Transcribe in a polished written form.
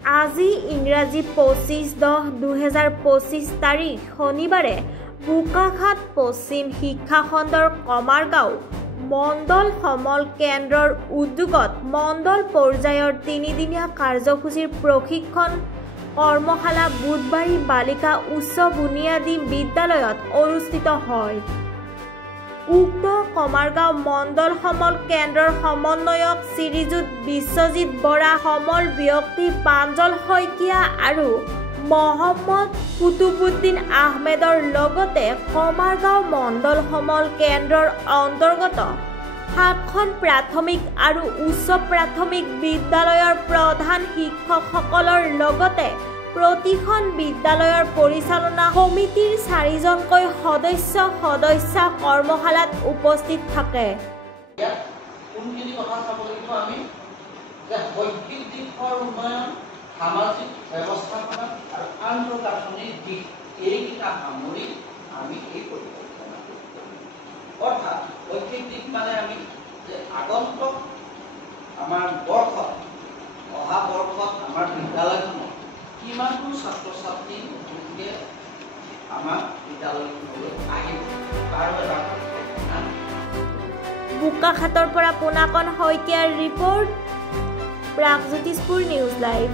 আজি ইংৰাজী 25/10/2025 তাৰিখ শনিবাৰে বোকাখাত পশ্চিম শিক্ষা খণ্ডৰ কমাৰগাঁও মণ্ডল সমল কেন্দ্ৰৰ উদ্যোগত মণ্ডল পৰ্যায়ৰ 3দিনীয়া কাৰ্যসূচীৰ প্ৰশিক্ষণ কৰ্মশালা বুধবাৰী বালিকা উচ্চ বুনিয়াদী বিদ্যালয়ত অনুষ্ঠিত হয়। উক্ত কমাৰগাঁও মণ্ডল সমল কেন্দ্ৰৰ সমন্বয়ক শ্ৰীযুত বিশ্বজিৎ বৰা, সমল ব্যক্তি প্ৰাঞ্জল শইকীয়া আৰু মহম্মদ কুতুবুদ্দিন আহমেদৰ লগতে কমাৰগাঁও মণ্ডল সমল কেন্দ্ৰৰ অন্তৰ্গত 7খন প্ৰাথমিক আৰু উচ্চ প্ৰাথমিক বিদ্যালয়ৰ প্ৰধান শিক্ষকসকলৰ লগতে প্ৰতিখন বিদ্যালয়ৰ পৰিচালনা সমিতিৰ 4জনকৈ সদস্য কৰ্মশালাত উপস্থিত থাকে। কোনখিনি কথা চাব লাগিব আমি যে শৈক্ষিক দিশৰ উন্নয়ন, সামাজিক ব্যৱস্থাপনা আৰু আন্তঃগাঁথনিৰ দিশ এইকেইটা সামৰি আমি এই পৰিকল্পনা অৰ্থাৎ শৈক্ষিক দিশ মানে আমি যে আগন্তুক আমাৰ বৰ্ষত অহা বৰ্ষত আমাৰ বিদ্যালয়খনত কিমানবোৰ ছাত্ৰ ছাত্ৰী নতুনকৈ আমাৰ বিদ্যালয়খনলৈ আহিব তাৰ এটা বোকাখাতৰ পৰা পোনাকণ শইকীয়াৰ ৰিপৰ্ট, প্ৰাগজ্যোতিষপুৰ নিউজ লাইভ।